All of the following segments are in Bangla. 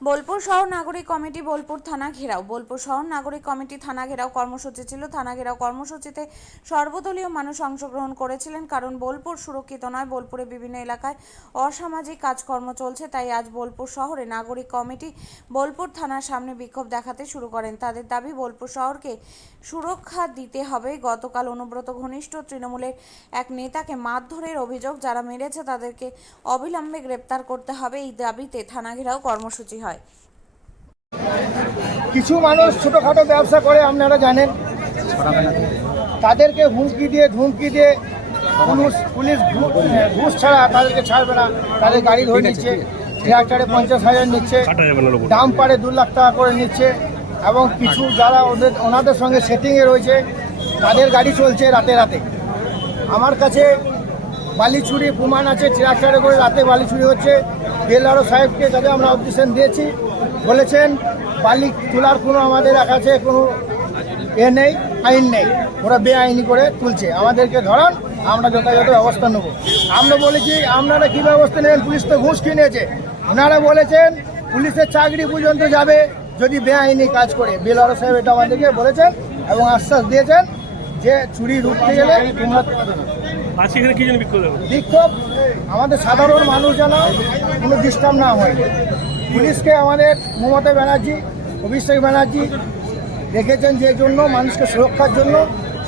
বোলপুর শহর নাগরিক কমিটি বোলপুর থানা ঘেরাও। বোলপুর শহর নাগরিক কমিটি থানা ঘেরাও কর্মসূচি ছিল। থানা ঘেরাও কর্মসূচিতে সর্বদলীয় মানুষ অংশগ্রহণ করেছিলেন কারণ বোলপুর সুরক্ষিত নয়। বোলপুরে বিভিন্ন এলাকায় অসামাজিক কাজকর্ম চলছে, তাই আজ বোলপুর শহরে নাগরিক কমিটি বোলপুর থানার সামনে বিক্ষোভ দেখাতে শুরু করেন। তাদের দাবি, বোলপুর শহরকে সুরক্ষা দিতে হবে। গতকাল অনুব্রত ঘনিষ্ঠ তৃণমূলের এক নেতাকে মারধরের অভিযোগ যারা মেরেছে তাদেরকে অবিলম্বে গ্রেপ্তার করতে হবে। এই দাবিতে থানা ঘেরাও কর্মসূচি হয়। কিছু মানুষ ছোটোখাটো ব্যবসা করে, আপনারা জানেন। তাদেরকে হুমকি দিয়ে, ধুমকি দিয়ে পুলিশ পুলিশ ঘুষ ছাড়া তাদেরকে ছাড়বে না। তাদের গাড়ি ধরে নিচ্ছে ট্রাক্টরে পঞ্চাশ হাজার নিচ্ছে, দাম পারে দু লাখ টাকা করে নিচ্ছে এবং কিছু যারা ওদের, ওনাদের সঙ্গে সেটিংয়ে রয়েছে, তাদের গাড়ি চলছে রাতে রাতে। আমার কাছে বালিচুরি প্রমাণ আছে ট্রাক্টরে করে রাতে বালিচুরি হচ্ছে। বেলারো সাহেবকে তাদের আমরা অবজেকশন দিয়েছি বলেছেন বালি তোলার কোনো আমাদের কাছে কোনো এ নেই আইন নেই। ওরা বেআইনি করে তুলছে। আমাদেরকে ধরান আমরা যথাযথ ব্যবস্থা নেব। আমরা বলেছি আপনারা কী ব্যবস্থা নেবেন? পুলিশ তো ঘুষ কিনেছে। ওনারা বলেছেন পুলিশের চাকরি পর্যন্ত যাবে যদি বেআইনি কাজ করে। বেলারো সাহেব এটা আমাদেরকে বলেছেন এবং আশ্বাস দিয়েছেন যে চুরি রুখতে গেলে দেবো বিক্ষোভ আমাদের সাধারণ মানুষ যেন কোনো ডিস্টার্ব না হয়। পুলিশকে আমাদের মমতা ব্যানার্জি, অভিষেক ব্যানার্জি রেখেছেন যে জন্য, মানুষকে সুরক্ষার জন্য,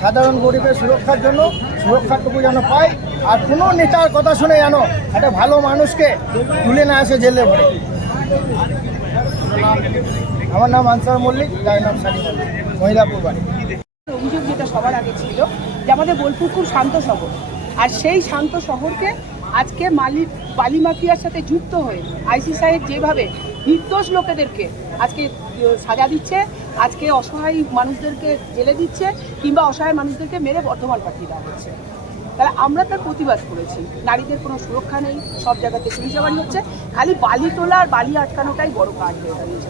সাধারণ গরিবের সুরক্ষার জন্য সুরক্ষাটুকু যেন পায়। আর কোনো নেতার কথা শুনে যেন একটা ভালো মানুষকে তুলে না আসে জেলে ভরে। আমার নাম আনসার মল্লিক, যার নাম সানি মল্লিক মহিলাপুর বাড়ি অভিযোগ যেটা সবার আগে ছিল যে আমাদের বোলপুর খুব শান্ত শহর। আর সেই শান্ত শহরকে আজকে মালি বালি মাফিয়ার সাথে যুক্ত হয়ে আইসি সাহেব যেভাবে নির্দোষ লোকেদেরকে আজকে সাজা দিচ্ছে, আজকে অসহায় মানুষদেরকে জেলে দিচ্ছে কিংবা অসহায় মানুষদেরকে মেরে বর্ধমান পাঠিয়ে দেওয়া হচ্ছে। তাহলে আমরা তার প্রতিবাদ করেছি। নারীদের কোনো সুরক্ষা নেই, সব জায়গাতে চুরি চাবারি হচ্ছে। খালি বালি তোলা আর বালি আটকানোটাই বড় কাজ হয়ে দাঁড়িয়েছে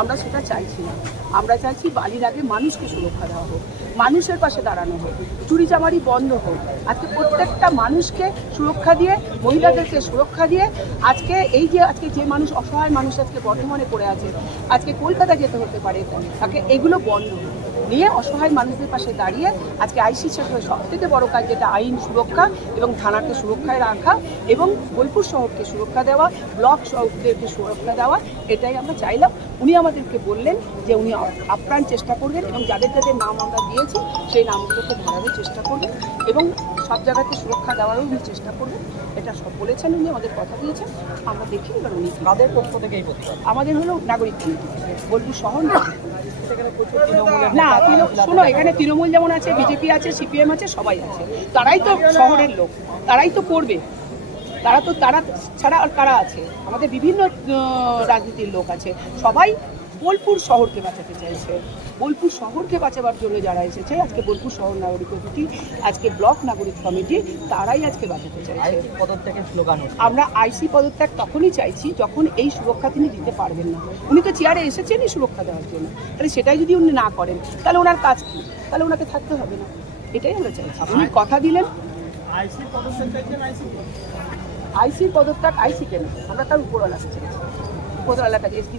আমরা সেটা চাইছি না। আমরা চাইছি বালির আগে মানুষকে সুরক্ষা দেওয়া হোক, মানুষের পাশে দাঁড়ানো হোক, চুরি চামারি বন্ধ হোক। আজকে প্রত্যেকটা মানুষকে সুরক্ষা দিয়ে, মহিলাদেরকে সুরক্ষা দিয়ে, আজকে এই যে, আজকে যে মানুষ অসহায় মানুষ আজকে বর্ধমানে পড়ে আছে, আজকে কলকাতা যেতে হতে পারে তাকে এগুলো বন্ধ হোক। নিয়ে অসহায় মানুষদের পাশে দাঁড়িয়ে আজকে আইসি ছেলে সব থেকে বড় কাজ যেটা আইন সুরক্ষা এবং থানাকে সুরক্ষায় রাখা এবং বোলপুর শহরকে সুরক্ষা দেওয়া, ব্লক শহরদেরকে সুরক্ষা দেওয়া, এটাই আমরা চাইলাম। উনি আমাদেরকে বললেন যে উনি আপ্রাণ চেষ্টা করবেন এবং যাদের যাদের নাম আমরা দিয়েছি, সেই নামগুলোকে ধরানোর চেষ্টা করবেন। এবং সব জায়গাতে সুরক্ষা দেওয়ারও উনি চেষ্টা করবেন। এটা সব বলেছেন উনি আমাদের কথা দিয়েছেন। আমরা দেখি এবার উনি তাদের পক্ষ থেকে এই প্রতিবাদ আমাদের হলো নাগরিক বোলপুর শহর না না শোনো এখানে তৃণমূল যেমন আছে বিজেপি আছে সিপিএম আছে সবাই আছে। তারাই তো শহরের লোক তারাই তো করবে। তারা তো তারা ছাড়া আর কারা আছে? আমাদের বিভিন্ন রাজনীতির লোক আছে। সবাই বোলপুর শহরকে বাঁচাতে চাইছে। বোলপুর শহরকে বাঁচাবার জন্য যারা এসেছে আজকে বোলপুর শহর নাগরিক কমিটি আজকে ব্লক নাগরিক কমিটি তারাই আজকে বাঁচাতে চাইছে। পদত্যাগের স্লোগান আমরা আইসি পদত্যাগ তখনই চাইছি যখন এই সুরক্ষা তিনি দিতে পারবেন না। উনি তো চেয়ারে এসেছেনই সুরক্ষা দেওয়ার জন্য। তাহলে সেটাই যদি উনি না করেন তাহলে ওনার কাজ কী? তাহলে ওনাকে থাকতে হবে না। এটাই আমরা চাইছি। উনি কথা দিলেন। আইসির পদত্যাগ আইসি? কেন? আমরা তার উপরওয়ালাকে চাইছি। উপরওয়ালার কাছে এসডি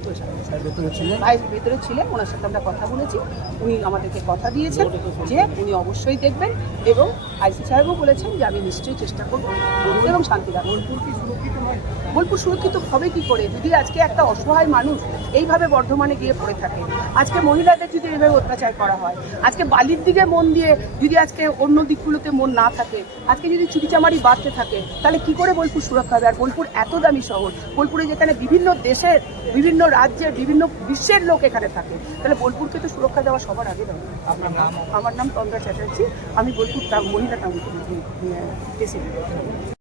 ভেতরে ছিলেন? ওনার সাথে আমরা কথা বলেছি উনি আমাদেরকে কথা দিয়েছেন যে উনি অবশ্যই দেখবেন এবং আইসি সাহেবও বলেছেন যে আমি নিশ্চয়ই চেষ্টা করব এবং শান্তি রাখব বোলপুর সুরক্ষিত হবে কি করে? যদি আজকে একটা অসহায় মানুষ এইভাবে বর্ধমানে গিয়ে পড়ে থাকে আজকে মহিলাদের যদি এইভাবে অত্যাচার করা হয় আজকে বালির দিকে মন দিয়ে যদি আজকে অন্য দিকগুলোতে মন না থাকে আজকে যদি চুরিচামারি বাড়তে থাকে তাহলে কি করে বোলপুর সুরক্ষা হবে? আর বোলপুর এত দামি শহর বোলপুরে যেখানে বিভিন্ন দেশের বিভিন্ন রাজ্যের বিভিন্ন বিশ্বের লোক এখানে থাকে তাহলে বোলপুরকে তো সুরক্ষা দেওয়া সবার আগে দরকার। আপনার নাম? আমার নাম তন্দ্রা চ্যাটার্জি আমি বোলপুর মহিলা টাউন প্রেসিডেন্ট